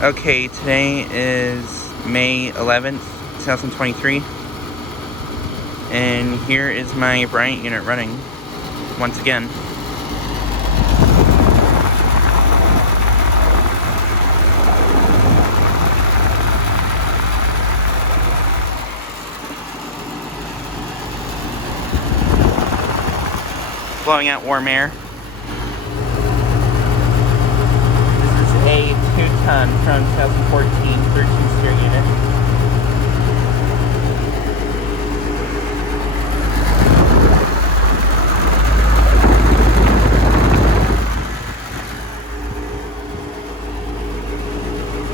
Okay, today is May 11th, 2023, and here is my Bryant unit running once again. Blowing out warm air. This is a 2-ton from 2014 13-steer unit.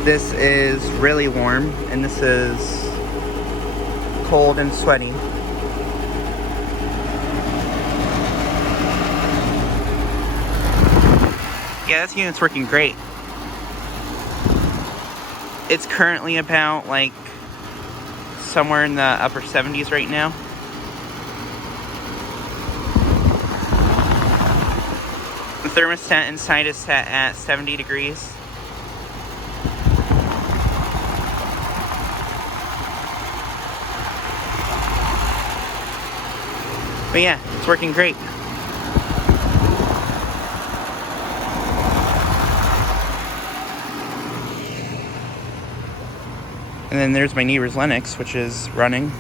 This is really warm, and this is cold and sweaty. Yeah, this unit's working great. It's currently about like somewhere in the upper 70s right now. The thermostat inside is set at 70 degrees. But yeah, it's working great. And then there's my neighbor's Lennox, which is running.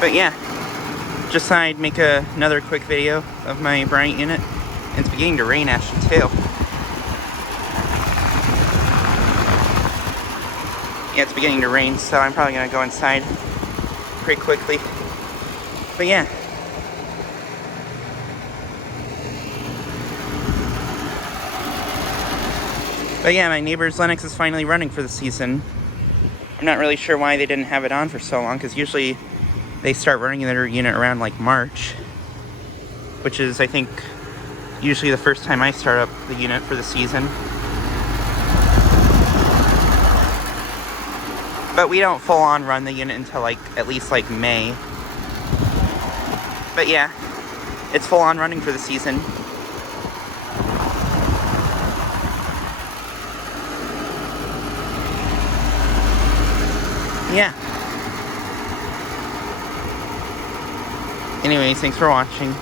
But yeah, just thought I'd make another quick video of my Bryant unit. And it's beginning to rain actually too. Yeah, it's beginning to rain, so I'm probably gonna go inside pretty quickly. But yeah. But yeah, my neighbor's Lennox is finally running for the season. I'm not really sure why they didn't have it on for so long, because usually they start running their unit around like March, which is, I think, usually the first time I start up the unit for the season. But we don't full on run the unit until like at least like May. But yeah, it's full on running for the season. Yeah. Anyways, thanks for watching.